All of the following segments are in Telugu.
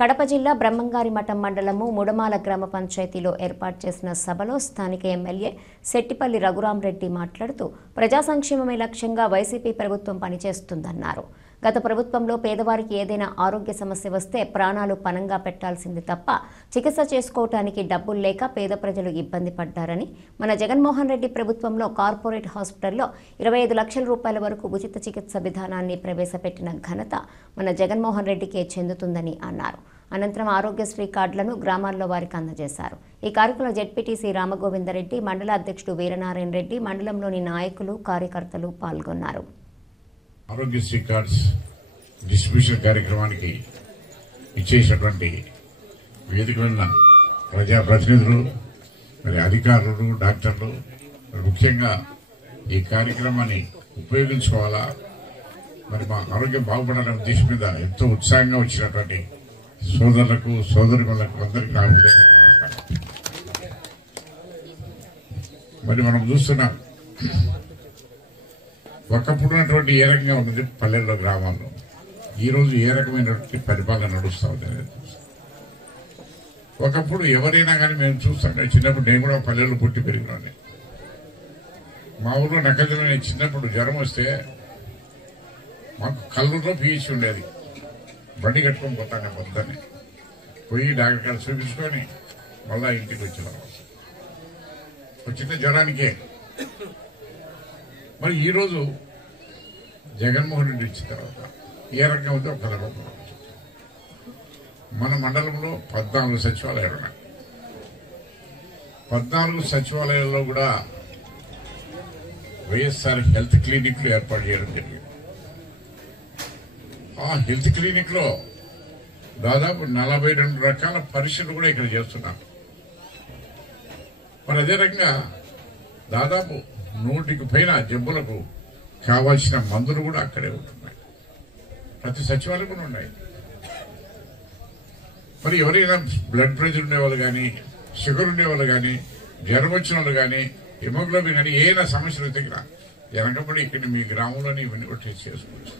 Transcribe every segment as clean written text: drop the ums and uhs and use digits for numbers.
కడప జిల్లా బ్రహ్మంగారిమఠం మండలము ముడమాల గ్రామ పంచాయతీలో ఏర్పాటు చేసిన సభలో స్థానిక ఎమ్మెల్యే శెట్టిపల్లి రఘురామరెడ్డి మాట్లాడుతూ ప్రజా సంక్షేమమే లక్ష్యంగా వైసీపీ ప్రభుత్వం పనిచేస్తుందన్నారు. గత ప్రభుత్వంలో పేదవారికి ఏదైనా ఆరోగ్య సమస్య వస్తే ప్రాణాలు పణంగా పెట్టాల్సింది తప్ప చికిత్స చేసుకోవడానికి డబ్బులు లేక పేద ప్రజలు ఇబ్బంది పడ్డారని, మన జగన్మోహన్ రెడ్డి ప్రభుత్వంలో కార్పొరేట్ హాస్పిటల్లో 25 లక్షల రూపాయల వరకు ఉచిత చికిత్స విధానాన్ని ప్రవేశపెట్టిన ఘనత మన జగన్మోహన్ రెడ్డికే చెందుతుందని అన్నారు. అనంతరం ఆరోగ్యశ్రీ కార్డులను గ్రామాల్లో వారికి అందజేశారు. ఈ కార్యక్రమంలో జెడ్పీటీసీ రామగోవిందరెడ్డి, మండల అధ్యక్షుడు వీరనారాయణ రెడ్డి, మండలంలోని నాయకులు, కార్యకర్తలు పాల్గొన్నారు. ఆరోగ్యశ్రీ కార్డ్స్ డిస్ట్రిబ్యూషన్ కార్యక్రమానికి ఇచ్చేసినటువంటి వేదికమైన ప్రజాప్రతినిధులు, మరి అధికారులు, డాక్టర్లు ముఖ్యంగా ఈ కార్యక్రమాన్ని ఉపయోగించుకోవాలా, మరి మా ఆరోగ్యం బాగుపడాలనే ఉద్దేశం మీద ఎంతో ఉత్సాహంగా వచ్చినటువంటి సోదరులకు, సోదరులకు అందరికీ నా హృదయపూర్వక నమస్కారం. మరి మనం చూస్తున్నాం, ఒకప్పుడు ఉన్నటువంటి ఏ రకంగా ఉన్నది పల్లెల్లో, గ్రామాల్లో, ఈరోజు ఏ రకమైనటువంటి పరిపాలన నడుస్తూ ఉంది. ఒకప్పుడు ఎవరైనా కానీ మేము చూస్తాం, చిన్నప్పుడు నేను కూడా పల్లెల్లో పుట్టి పెరిగినాను. మా ఊళ్ళో నక్కజలో నేను చిన్నప్పుడు జ్వరం వస్తే మాకు కళ్ళులో పీచి ఉండేది. బండి కట్టుకొని పోతాను పొద్దున్నే, పోయి డాక్టర్ గారు చూపించుకొని మళ్ళా ఇంటికి వచ్చినాం చిన్న జ్వరానికే. మరి ఈరోజు జగన్మోహన్ రెడ్డి ఇచ్చిన తర్వాత ఏ రకంగా ఉందో ఒక రకంగా మన మండలంలో 14 సచివాలయాలు ఉన్నాయి. 14 సచివాలయాల్లో కూడా వైఎస్ఆర్ హెల్త్ క్లినిక్లు ఏర్పాటు చేయడం జరిగింది. ఆ హెల్త్ క్లినిక్ లో దాదాపు 42 రకాల పరీక్షలు కూడా ఇక్కడ చేస్తున్నారు. మరి అదే రకంగా దాదాపు 100కి పైన జబ్బులకు కావాల్సిన మందులు కూడా అక్కడే ఉంటున్నాయి. ప్రతి సచివాలయం కూడా ఉన్నాయి. మరి ఎవరైనా బ్లడ్ ప్రెషర్ ఉండేవాళ్ళు కానీ, షుగర్ ఉండేవాళ్ళు కానీ, జ్వరం వచ్చిన వాళ్ళు కానీ, హిమోగ్లోబిన్ కానీ ఏదైనా సమస్యలు దగ్గర వెనకబడి ఇక్కడ మీ గ్రామంలోని ఇవన్నీ కూడా టెస్ట్ చేసుకోవచ్చు.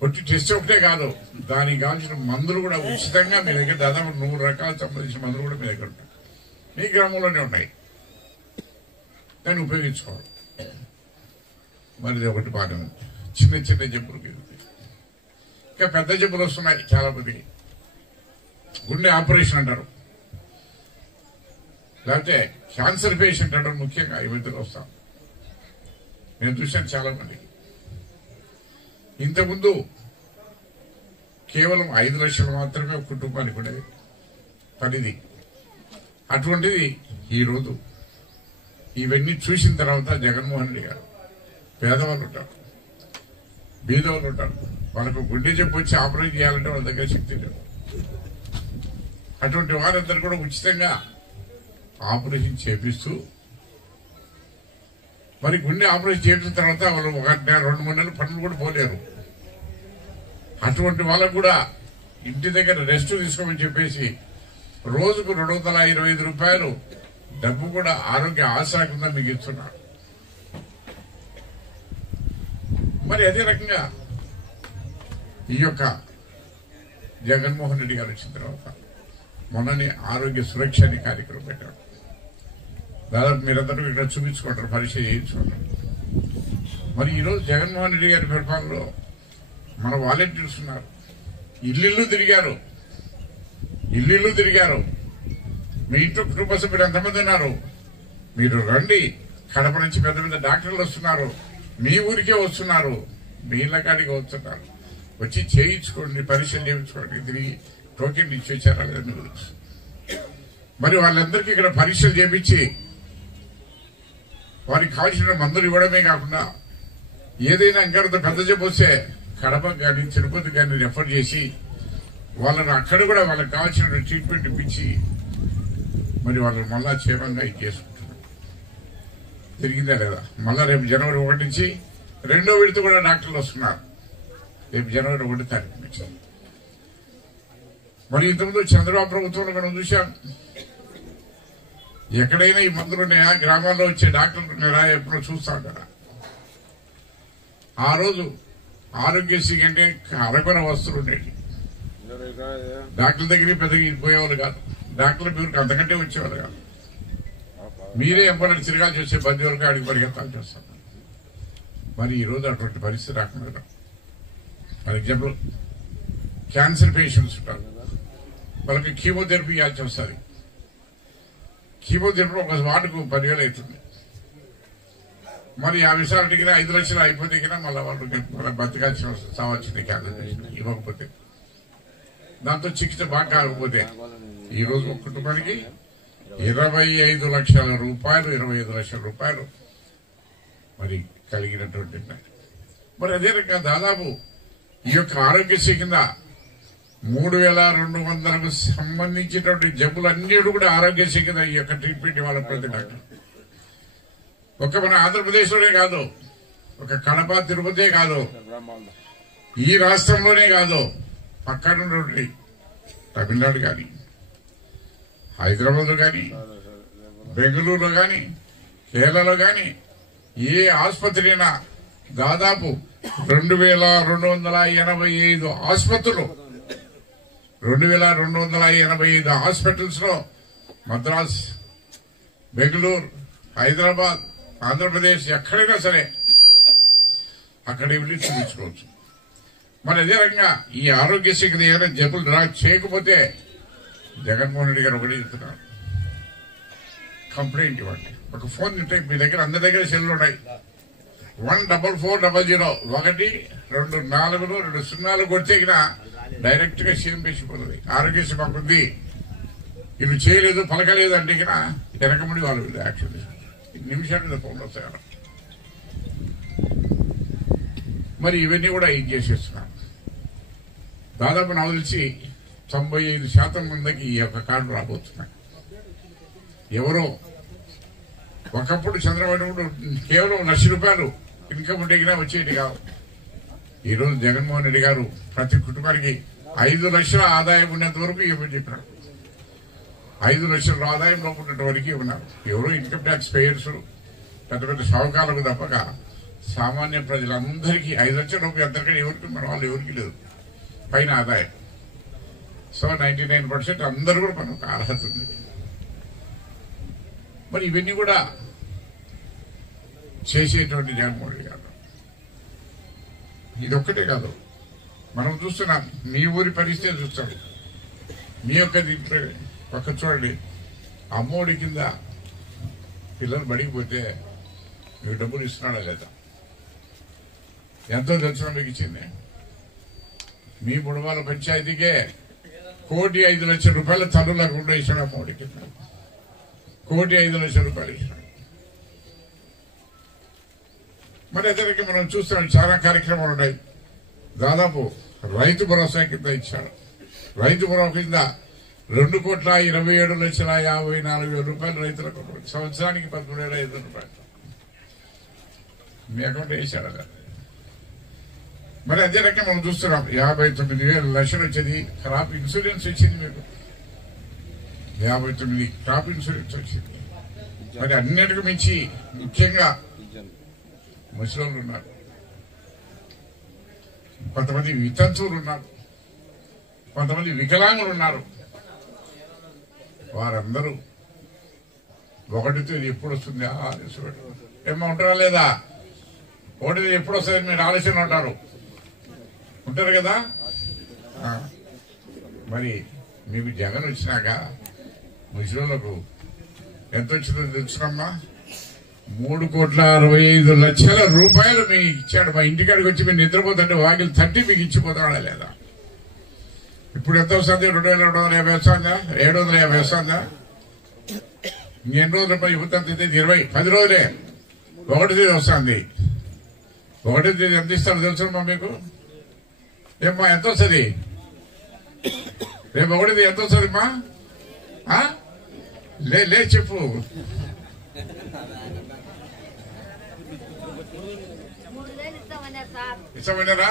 కొట్టి టెస్ట్ ఒకటే కాదు, దానికి కావాల్సిన మందులు కూడా ఉచితంగా మీ దగ్గర దాదాపు 100 రకాలకు సంబంధించిన మందులు కూడా మీ దగ్గర ఉంటాయి. మీ గ్రామంలోనే ఉన్నాయి, దాన్ని ఉపయోగించుకోవాలి. మరి ఒకటి బాగానే ఉంది. చిన్న చిన్న జబ్బులు, ఇంకా పెద్ద జబ్బులు వస్తున్నాయి చాలా మందికి. గుండె ఆపరేషన్ అంటారు, లేకపోతే క్యాన్సర్ పేషెంట్ అంటారు. ముఖ్యంగా ఈ మధ్యలో వస్తాం, నేను చూశాను చాలా మంది. ఇంతకుముందు కేవలం 5 లక్షలు మాత్రమే ఒక కుటుంబానికి ఉండేది పరిధి. అటువంటిది ఈరోజు ఇవన్నీ చూసిన తర్వాత జగన్మోహన్ రెడ్డి గారు పేదవాళ్ళు ఉంటారు, బీదవాళ్ళు ఉంటారు, వాళ్ళకు గుండె జబ్బు వచ్చి ఆపరేషన్ చేయాలంటే వాళ్ళ దగ్గర శక్తి లేదు. అటువంటి వారందరూ కూడా ఉచితంగా ఆపరేషన్ చేపిస్తూ, మరి గుండె ఆపరేషన్ చేసిన తర్వాత వాళ్ళు 1 నెల 2-3 నెలలు పనులు కూడా పోలేరు. అటువంటి వాళ్ళకు కూడా ఇంటి దగ్గర రెస్ట్ తీసుకోమని చెప్పేసి రోజుకు 225 రూపాయలు డబ్బు కూడా ఆరోగ్య ఆశా కింద మీకు ఇస్తున్నారు. మరి అదే రకంగా ఈ యొక్క జగన్మోహన్ రెడ్డి గారు వచ్చిన తర్వాత మొన్ననే ఆరోగ్య సురక్ష అనే కార్యక్రమం పెట్టారు. దాదాపు మీరందరూ ఇక్కడ చూపించుకుంటారు, పరీక్ష చేయించుకుంటారు. మరి ఈరోజు జగన్మోహన్ రెడ్డి గారి పరిపాలనలో మన వాలంటీర్స్ ఉన్నారు, ఇల్లు తిరిగారు. మీ ఇంట్లో కుటుంబ సభ్యులు ఎంతమంది ఉన్నారు, మీరు రండి. కడప నుంచి పెద్ద పెద్ద డాక్టర్లు వస్తున్నారు, మీ ఊరికే వస్తున్నారు, మీ ఇళ్ల కాడికి వస్తున్నారు. వచ్చి చేయించుకోండి, పరీక్షలు చేయించుకోండి. తిరిగి టోకెన్ ఇచ్చి వచ్చారా లేదని తెలుసు. మరి వాళ్ళందరికీ ఇక్కడ పరీక్షలు చేయించి వారికి కావాల్సిన మందులు ఇవ్వడమే కాకుండా, ఏదైనా ఇంకా పెద్ద జబ్బు వస్తే కడప కానీ తిరుపతి కానీ రెఫర్ చేసి వాళ్ళని అక్కడ కూడా వాళ్ళకి కావాల్సిన ట్రీట్మెంట్ ఇప్పించి మరి వాళ్ళని మళ్ళా క్షేమంగా ఇది చేసుకుంటున్నారు. జరిగిందా లేదా? మళ్ళా రేపు జనవరి 1 నుంచి 2వ విడత కూడా డాక్టర్లు వస్తున్నారు. రేపు జనవరి 1 తారీఖు నుంచి. మరి ఇంతకుముందు చంద్రబాబు ప్రభుత్వంలో మనం చూశాం, ఎక్కడైనా ఈ మందులు ఉన్నాయా, గ్రామాల్లో వచ్చే డాక్టర్లు ఉన్నారా, ఎప్పుడో చూస్తాం కదా. ఆ రోజు ఆరోగ్యశ్రీ కంటే అరకొర వస్తువులు ఉండేవి. డాక్టర్ దగ్గరికి పెద్దగా పోయేవాళ్ళు కాదు, డాక్టర్ల పేరుకి అంతకంటే వచ్చేవాళ్ళు కాదు. మీరే ఎంపలని చిరగాలు చేసే బంది వరకు అడిగి పరిగెత్తాలు చేస్తారు. మరి ఈరోజు అటువంటి పరిస్థితి రాకుండా, ఫర్ ఎగ్జాంపుల్ క్యాన్సర్ పేషెంట్స్ ఉంటారు, వాళ్ళకి కీమోథెరపీ ఇవ్వాల్సి వస్తుంది. కీమోథెరపీ ఒక వార్డుకు 10,000 అవుతుంది. మరి 50 సార్లు అడిగినా 5 లక్షలు అయిపోతే మళ్ళీ వాళ్ళు బతకాల్సిన చావాల్సింది క్యాన్సర్ పేషెంట్ ఇవ్వకపోతే, దాంతో చికిత్స బాగా కాకపోతే ఈ రోజు ఒక కుటుంబానికి 25 లక్షల రూపాయలు 25 లక్షల రూపాయలు మరి కలిగినటువంటి. మరి అదే రకంగా దాదాపు ఈ యొక్క ఆరోగ్యశ్రీ కింద 3,200కు సంబంధించినటువంటి జబ్బులన్నీ కూడా ఆరోగ్యశ్రీ కింద ఈ యొక్క ట్రీట్మెంట్ ఇవ్వాలి ప్రతి డాక్టర్. ఒక మన ఆంధ్రప్రదేశ్లోనే కాదు, ఒక కడప తిరుపతే కాదు, ఈ రాష్ట్రంలోనే కాదు, పక్కనున్నటువంటి తమిళనాడు కానీ, హైదరాబాద్లో కానీ, బెంగళూరులో కానీ, కేరళలో కానీ ఏ ఆసుపత్రి అయినా దాదాపు 2,285 ఆసుపత్రులు, 2,285 హాస్పిటల్స్ లో మద్రాస్, బెంగళూరు, హైదరాబాద్, ఆంధ్రప్రదేశ్ ఎక్కడైనా సరే అక్కడ వెళ్ళి చూపించుకోవచ్చు. మరి అదే రకంగా ఈ ఆరోగ్యశ్రీ ఏదైనా జబ్బులు డ్రా చేయకపోతే జగన్మోహన్ రెడ్డి గారు ఒకటి చెప్తున్నారు, కంప్లైంట్ ఇవ్వండి. ఒక ఫోన్ ఉంటే మీ దగ్గర అందరి దగ్గర సెల్లు ఉన్నాయి, 14400 124 కొడితే డైరెక్ట్ గా సీఎం పేసిపోతుంది. ఆరోగ్యశ్రీ మాకుంది, ఇవి చేయలేదు పలకలేదు అంటే వెనకముడి వాళ్ళు యాక్షన్ నిమిషాలు ఫోన్ వస్తాయి. మరి ఇవన్నీ కూడా ఏం చేసేస్తున్నారు. దాదాపు నాకు తెలిసి 95% మందికి ఈ యొక్క కార్డు రాబోతున్నాయి. ఎవరో ఒకప్పుడు చంద్రబాబు కేవలం ₹1,00,000 ఇన్కమ్ ఉంటేగినా వచ్చేది కాదు. ఈ రోజు జగన్మోహన్ రెడ్డి గారు ప్రతి కుటుంబానికి 5 లక్షల ఆదాయం ఉన్నంత వరకు ఇవ్వమని చెప్పినారు. 5 లక్షల ఆదాయంలో ఉన్నంత వరకు ఇవ్వన్నారు. ఎవరో ఇన్కమ్ ట్యాక్స్ పేయర్స్, పెద్ద పెద్ద షావుకారులకు తప్పక సామాన్య ప్రజలందరికీ 5 లక్షల రూపాయలు అందరికీ ఎవరికి మన వాళ్ళు ఎవరికి లేదు పైన ఆదాయం. సో 99% అందరూ కూడా మనకు అర్హత ఉంది. మరి ఇవన్నీ కూడా చేసేటువంటి జగన్మోహన్ రెడ్డి గారు. ఇదొక్కటే కాదు, మనం చూస్తున్నాం, మీ ఊరి పరిస్థితి చూస్తాం. మీ యొక్క దీంట్లో పక్క చూడండి, అమ్మఒడి కింద పిల్లలు బడిగిపోతే మీకు డబ్బులు ఇస్తున్నాడా లేదా? ఎంతో తెలిసిన మీకు ఇచ్చింది. మీ బుడవాల పంచాయతీకే 1,05,00,000 రూపాయల తల్లులకు కూడా ఇచ్చాడు అమ్మఒడి కింద. 1,05,00,000 రూపాయలు ఇచ్చినాడు. మరి అదే మనం చూస్తున్నాం, చాలా కార్యక్రమాలు ఉన్నాయి. దాదాపు రైతు భరోసా కింద ఇచ్చాడు. రైతు భరోసా కింద 2,27,54,000 రూపాయలు రైతులకు, సంవత్సరానికి 13,500 రూపాయలు మీ అకౌంట్ వేశాడు. మరి అదే రకంగా మనం చూస్తున్నాం, 59,000 లక్షలు వచ్చేది క్రాప్ ఇన్సూరెన్స్ వచ్చింది. మీకు 59 క్రాప్ ఇన్సూరెన్స్ వచ్చింది. మరి అన్నిటికీ మించి ముఖ్యంగా ముసలోళ్ళు ఉన్నారు, కొంతమంది వితంతువులు ఉన్నారు, కొంతమంది వికలాంగులు ఉన్నారు. వారందరూ 1 తేదీ ఎప్పుడు వస్తుంది ఏమో ఉంటారా లేదా? 1 తేదీ ఎప్పుడు వస్తుంది మీరు ఆలోచన ఉంటారు కదా. మరి మీకు జగన్ వచ్చినాక ముసలోళ్లకు ఎంత వచ్చిందో తెలుసుకున్నామా? 3,65,00,000 రూపాయలు మీకు ఇచ్చాడు. మా ఇంటికాడికి వచ్చి మీరు నిద్రపోతుంటే వాకిలు తట్టి మీకు ఇచ్చిపోతాడా లేదా? ఇప్పుడు ఎంత వస్తుంది? 2,250 వస్తుందా? 750 వస్తుందా? ఎన్ని రోజులు ఇవ్వతంత 20 10 రోజులే. 1 తేదీ వస్తుంది. 1 తేదీ ఎంత ఇస్తారో తెలుసుమా మీకు? ఏమ్మా ఎంత వస్తుంది రేపు? 1 తేదీ ఎంత వస్తుంది అమ్మా? లే చెప్పు. ఇస్తామన్నారా?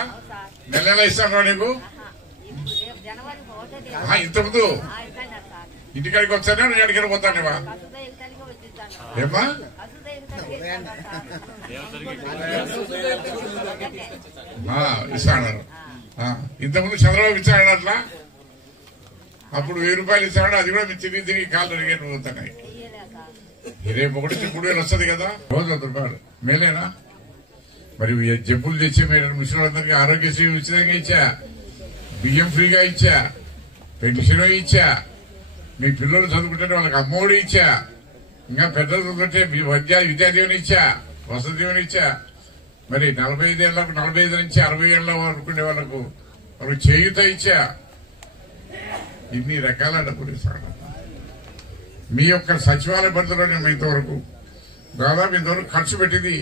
నెల ఇస్తాను నీకు. ఇంతకుముందు ఇంటికాడికి వచ్చానా నేను ఎక్కడికి పోతానేవా? ఏమ్మా ఇస్తాను. ఇంతకుముందు చంద్రబాబు ఇచ్చాడు అట్లా. అప్పుడు 1000 రూపాయలు ఇస్తాడు, అది కూడా మీరు తిరిగి కాళ్ళు అడిగేట్టు పోతున్నాయి. రేపు 3,000 వస్తుంది కదా, రోజు 100 రూపాయలు మేలేనా? మరి జబ్బులు తెచ్చే మీరు ముసలిందరికీ ఆరోగ్యశ్రీ ఉచితంగా ఇచ్చా, బియ్యం ఫ్రీగా ఇచ్చా, పెన్షన్ ఇచ్చా, మీ పిల్లలు చదువుకుంటే వాళ్ళకి అమ్మఒడి ఇచ్చా, ఇంకా పెద్దలు చదువుకుంటే మీ విద్యాదీవెన ఇచ్చా, వసతి దీవెన ఇచ్చా. మరి 45 ఏళ్లకు 45 నుంచి 60 ఏళ్ల వరకు వాళ్ళకు చేయూత ఇచ్చా. ఇన్ని రకాల డబ్బులు ఇస్తాడు. మీ యొక్క సచివాలయ పరిధిలో నేను ఇంతవరకు దాదాపు ఇంతవరకు ఖర్చు పెట్టింది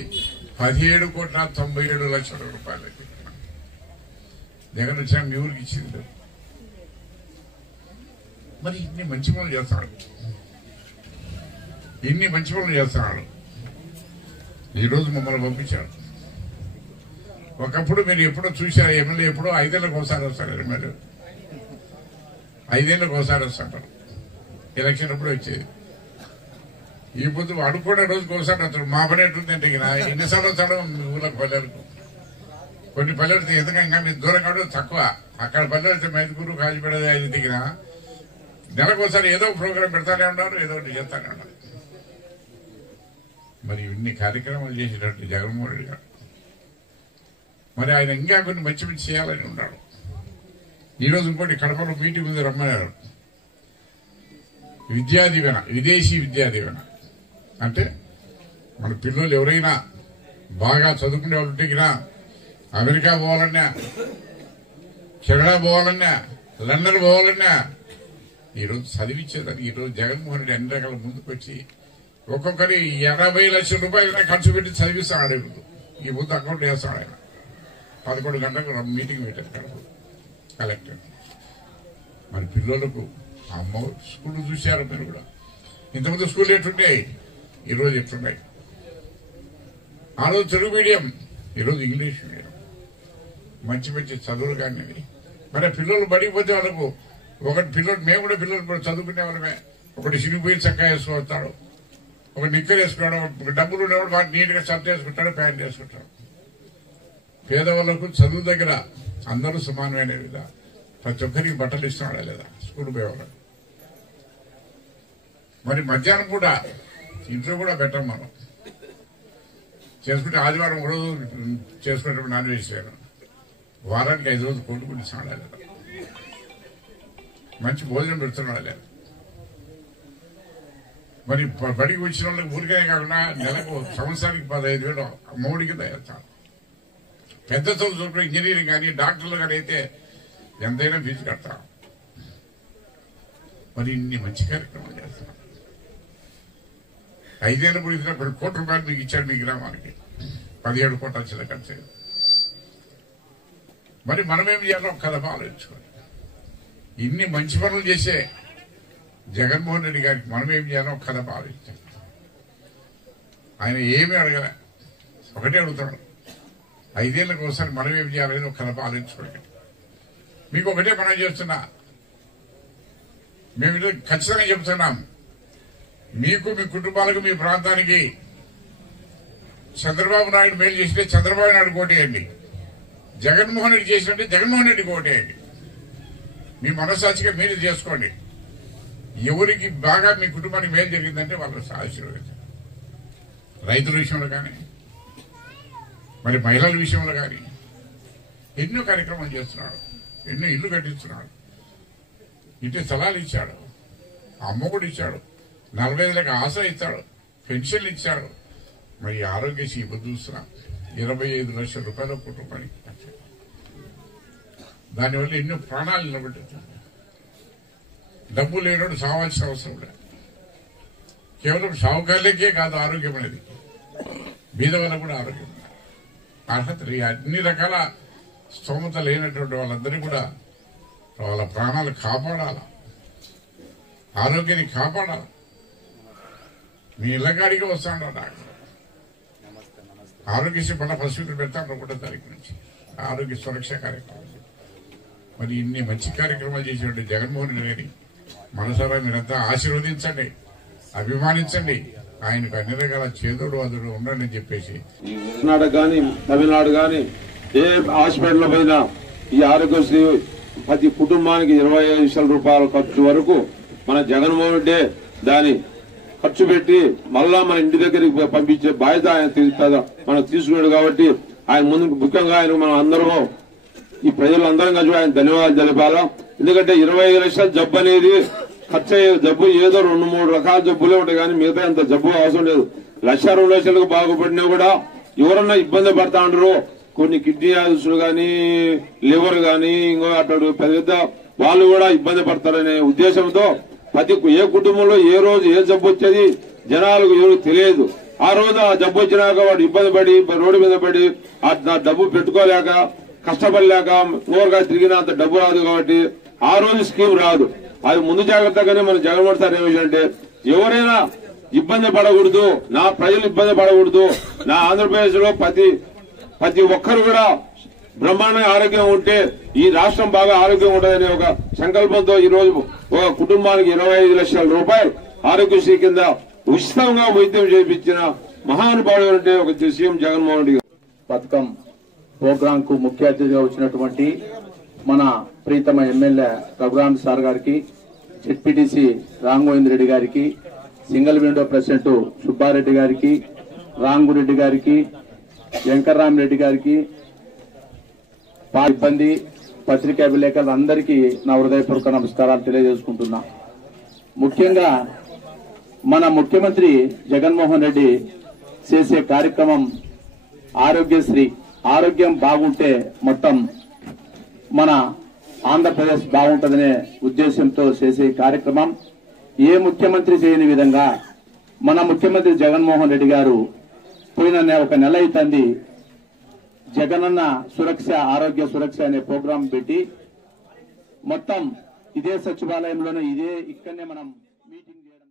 17,97,00,000 రూపాయలు. జగన్ వచ్చినా మీ ఊరికి ఇచ్చింది. మరి ఇన్ని మంచి పనులు చేస్తాడు, ఇన్ని మంచి పనులు చేస్తున్నాడు. ఈరోజు మమ్మల్ని పంపించాడు. ఒకప్పుడు మీరు ఎప్పుడో చూశారు, ఎమ్మెల్యే ఎప్పుడో 5 ఏళ్లకు ఒకసారి వస్తారు, ఎమ్మెల్యే 5 ఏళ్లకు ఒకసారి వస్తుంటారు. ఎలక్షన్ అప్పుడు వచ్చేది. ఈ పొద్దు అడుక్కునే రోజుకి ఒకసారి వస్తాడు. మా పని ఎట్టుందంటే ఎన్నిసార్లు వస్తాడో మీ ఊళ్ళకి పల్లెలకు. కొన్ని పల్లెలు ఎందుకంటే ఇంకా మీరు దూరం కావడం తక్కువ. అక్కడ పల్లెలు అయితే మైదుకూరు కాజీపేట 5 దిగిన నెలకు ఒకసారి ఏదో ప్రోగ్రాం పెడతానే ఉన్నారు, ఏదో ఒకటి చేస్తానే ఉన్నారు. మరి ఇన్ని కార్యక్రమాలు చేసేటట్టు జగన్మోహన్ రెడ్డి గారు, మరి ఆయన ఇంకా కొన్ని మంచి మంచి చేయాలని ఉన్నాడు. ఈరోజు ఇంకోటి కడపలో మీటింగ్ ముందు రమ్మన్నారు. విద్యా దీవెన, విదేశీ విద్యా దీవెన అంటే మన పిల్లలు ఎవరైనా బాగా చదువుకునే వాళ్ళు ఉంటే అమెరికా పోవాలన్నా, కెనడా పోవాలన్నా, లండన్ పోవాలన్నా ఈరోజు చదివించేదాన్ని ఈరోజు జగన్మోహన్ రెడ్డి అన్ని రకాల ముందుకు వచ్చి ఒక్కొక్కరి 80 లక్షల రూపాయలు ఖర్చు పెట్టి చదివిస్తాడు. ఈ ముందు అకౌంట్ వేస్తాడు ఆయన. 11 గంటలకు మీటింగ్ పెట్టారు కడప కలెక్టర్. మరి పిల్లలకు అమ్మ స్కూల్ చూశారు మీరు కూడా. ఇంతకుముందు స్కూల్ ఎట్లున్నాయి, ఈరోజు ఎట్లున్నాయి. ఆ రోజు తెలుగు మీడియం, ఈరోజు ఇంగ్లీష్ మీడియం. మంచి మంచి చదువులు కానీ మరి పిల్లలు బడికి పోతే వాళ్ళకు ఒకటి పిల్లలు, మేము కూడా పిల్లలు చదువుకునే వాళ్ళమే. ఒకటి సినిపోయి చక్కా వేసుకొస్తాడు, ఒక నిక్కర్ వేసుకున్నాడు, డబ్బులు ఉండేవాడు వాటి నీట్ గా షర్ట్ వేసుకుంటాడు, ప్యాంట్ వేసుకుంటాడు. పేదవాళ్లకు చదువు దగ్గర అందరూ సమానమైన విధంగా ప్రతి ఒక్కరికి బట్టలు ఇస్తున్నాడా లేదా స్కూల్ పోయేవాళ్ళకి. మరి మధ్యాహ్నం కూడా ఇంట్లో కూడా పెట్టాం మనం. చేసుకుంటే ఆదివారం ఒక రోజు చేసుకునేటప్పుడు నాన్ వెజ్ చేయడం, వారానికి 5 రోజులు కొనుక్కుని ఇస్తున్నాడా లేదా, మంచి భోజనం పెడుతున్నాడా లేదా. మరి బడికి వచ్చిన వాళ్ళకి ఊరికే కాకుండా నెలకు సంవత్సరానికి 15,000 అమ్మఒడి కింద వేస్తాడు. పెద్ద చదువులు ఇంజనీరింగ్ కానీ డాక్టర్లు కానీ అయితే ఎంతైనా ఫీజు కడతాం. మరి ఇన్ని మంచి కార్యక్రమాలు చేస్తాం. 5 ఏళ్ళప్పుడు ఇచ్చిన 10 కోట్ల రూపాయలు మీకు ఇచ్చాడు మీ గ్రామానికి, 17 కోట్ల చిల్ల ఖర్చు. మరి మనమేం చేయాలో ఒక్క దఫా ఆలోచించుకోండి. ఇన్ని మంచి పనులు చేసే జగన్మోహన్ రెడ్డి గారికి మనమేం చేయాలో ఒక్క దఫా ఆలోచించాలి. ఆయన ఏమీ అడగలే, ఒకటే అడుగుతాడు. 5 ఏళ్ళకి ఒకసారి మనం ఏం చేయాలని ఒక్క దఫా ఆలోచించుకోండి. మీకు ఒకటే మనం చేస్తున్నా, మేము ఖచ్చితంగా చెబుతున్నాం. మీకు, మీ కుటుంబాలకు, మీ ప్రాంతానికి చంద్రబాబు నాయుడు మేలు చేసితే చంద్రబాబు నాయుడు కోటేయండి, జగన్మోహన్ రెడ్డి చేసినట్టే జగన్మోహన్ రెడ్డి కోటేయండి. మీ మనస్సాక్షిగా మీరు చేసుకోండి. ఎవరికి బాగా మీ కుటుంబానికి మేలు జరిగిందంటే వాళ్ళు ఆశీర్వదించండి. రైతుల విషయంలో కానీ, మరి మహిళల విషయంలో కానీ ఎన్నో కార్యక్రమాలు చేస్తున్నాడు, ఎన్నో ఇల్లు కట్టిస్తున్నాడు, ఇంటి స్థలాలు ఇచ్చాడు, అమ్మఒడి ఇచ్చాడు, 45,000 ఆసరా ఇచ్చాడు, పెన్షన్లు ఇచ్చాడు. మరి ఆరోగ్యశ్రీ చూస్తున్నాం 25 లక్షల రూపాయల కుటుంబానికి. దానివల్ల ఎన్నో ప్రాణాలు నిలబెట్టారు. డబ్బు లేనోడు సావాల్సిన అవసరం లేదు. కేవలం సావుకారులకే కాదు ఆరోగ్యం అనేది, బీద వల్ల కూడా ఆరోగ్యం అర్హత. అన్ని రకాల స్తోమత లేనటువంటి వాళ్ళందరినీ కూడా వాళ్ళ ప్రాణాలు కాపాడాల, ఆరోగ్యాన్ని కాపాడాలి. మీ ఇళ్ళగాడిగా వస్తాడు డాక్టర్. ఆరోగ్యశ్రీ పట్ల పరిస్థితులు పెడతాం 1వ తారీఖు నుంచి ఆరోగ్య సురక్ష కార్యక్రమం. మరి ఇన్ని మంచి కార్యక్రమాలు చేసినట్టు జగన్మోహన్ రెడ్డి గారి మనసారా మీరంతా ఆశీర్వదించండి, అభిమానించండి. ఆయనకు అన్ని రకాల చేదోడు వాదుడు ఉండండి అని చెప్పేసి కర్ణాటక కానీ తమిళనాడు కానీ ఏ హాస్పిటల్ పైన ఈ ఆరోగ్యశ్రీ ప్రతి కుటుంబానికి 25 లక్షల రూపాయల ఖర్చు వరకు మన జగన్మోహన్ రెడ్డి దాని ఖర్చు పెట్టి మళ్ళా మన ఇంటి దగ్గరికి పంపించే బాధ్యత ఆయన మనం తీసుకున్నాడు కాబట్టి ఆయన ముందు ముఖ్యంగా ఆయన మనం అందరం ఈ ప్రజలందరం కలిసి ఆయన ధన్యవాదాలు తెలిపాలా. ఎందుకంటే 25 లక్షల జబ్బు అనేది ఖర్చు అయ్యే జబ్బు ఏదో 2-3 రకాల జబ్బులే ఉంటాయి కానీ మిగతా అంత జబ్బు అవసరం లేదు. 1-2 లక్షలకు బాగుపడినా కూడా ఎవరన్నా ఇబ్బంది పడతా ఉంటారు. కొన్ని కిడ్నీ వ్యాధులు గాని లివర్ గాని ఇంకో అటు పెద్ద వాళ్ళు కూడా ఇబ్బంది పడతారనే ఉద్దేశంతో ప్రతి ఏ కుటుంబంలో ఏ రోజు ఏ జబ్బు వచ్చేది జనాలకు ఎవరికి తెలియదు. ఆ రోజు ఆ జబ్బు వచ్చినాక వాడు ఇబ్బంది పడి రోడ్డు మీద పడి ఆ డబ్బు పెట్టుకోలేక కష్టపడలేక ఓవర్గా తిరిగిన అంత డబ్బు రాదు కాబట్టి ఆ రోజు స్కీమ్ రాదు. అది ముందు జాగ్రత్తగానే మన జగన్మోహన్ సార్ ఏమిటంటే ఎవరైనా ఇబ్బంది పడకూడదు, నా ప్రజలు ఇబ్బంది పడకూడదు, నా ఆంధ్రప్రదేశ్ లో ప్రతి ఒక్కరు కూడా బ్రహ్మాండంగా ఆరోగ్యం ఉంటే ఈ రాష్ట్రం బాగా ఆరోగ్యం ఉంటుందనే ఒక సంకల్పంతో ఈ రోజు ఒక కుటుంబానికి 25 లక్షల రూపాయలు ఆరోగ్యశ్రీ కింద ఉచితంగా వైద్యం చేయించిన మహానుభావుడు అంటే ఒక సీఎం జగన్మోహన్ రెడ్డి పథకం ప్రోగ్రాం కు ముఖ్య అతిథిగా వచ్చినటువంటి మన ప్రీతమ ఎమ్మెల్యే రఘురామ్ సార్ గారికి, జెడ్పీటీసీ రామగోవింద్ రెడ్డి గారికి, సింగిల్ విండో ప్రెసిడెంట్ సుబ్బారెడ్డి గారికి, రాంగురెడ్డి గారికి, వెంకర్రామరెడ్డి గారికి, ఇబ్బంది పత్రికా విలేకరులు అందరికీ నా హృదయపూర్వక నమస్కారాలు తెలియజేసుకుంటున్నా. ముఖ్యంగా మన ముఖ్యమంత్రి జగన్మోహన్ రెడ్డి చేసే కార్యక్రమం ఆరోగ్యశ్రీ. ఆరోగ్యం బాగుంటే మొత్తం మన ఆంధ్రప్రదేశ్ బాగుంటుందనే ఉద్దేశంతో చేసే కార్యక్రమం ఏ ముఖ్యమంత్రి చేయని విధంగా మన ముఖ్యమంత్రి జగన్మోహన్ రెడ్డి గారు పోయిన ఒక నెల అవుతుంది జగనన్న సురక్ష ఆరోగ్య సురక్ష అనే ప్రోగ్రాం పెట్టి మొత్తం ఇదే సచివాలయంలోనే ఇక్కడనే మనం మీటింగ్ చేయడం.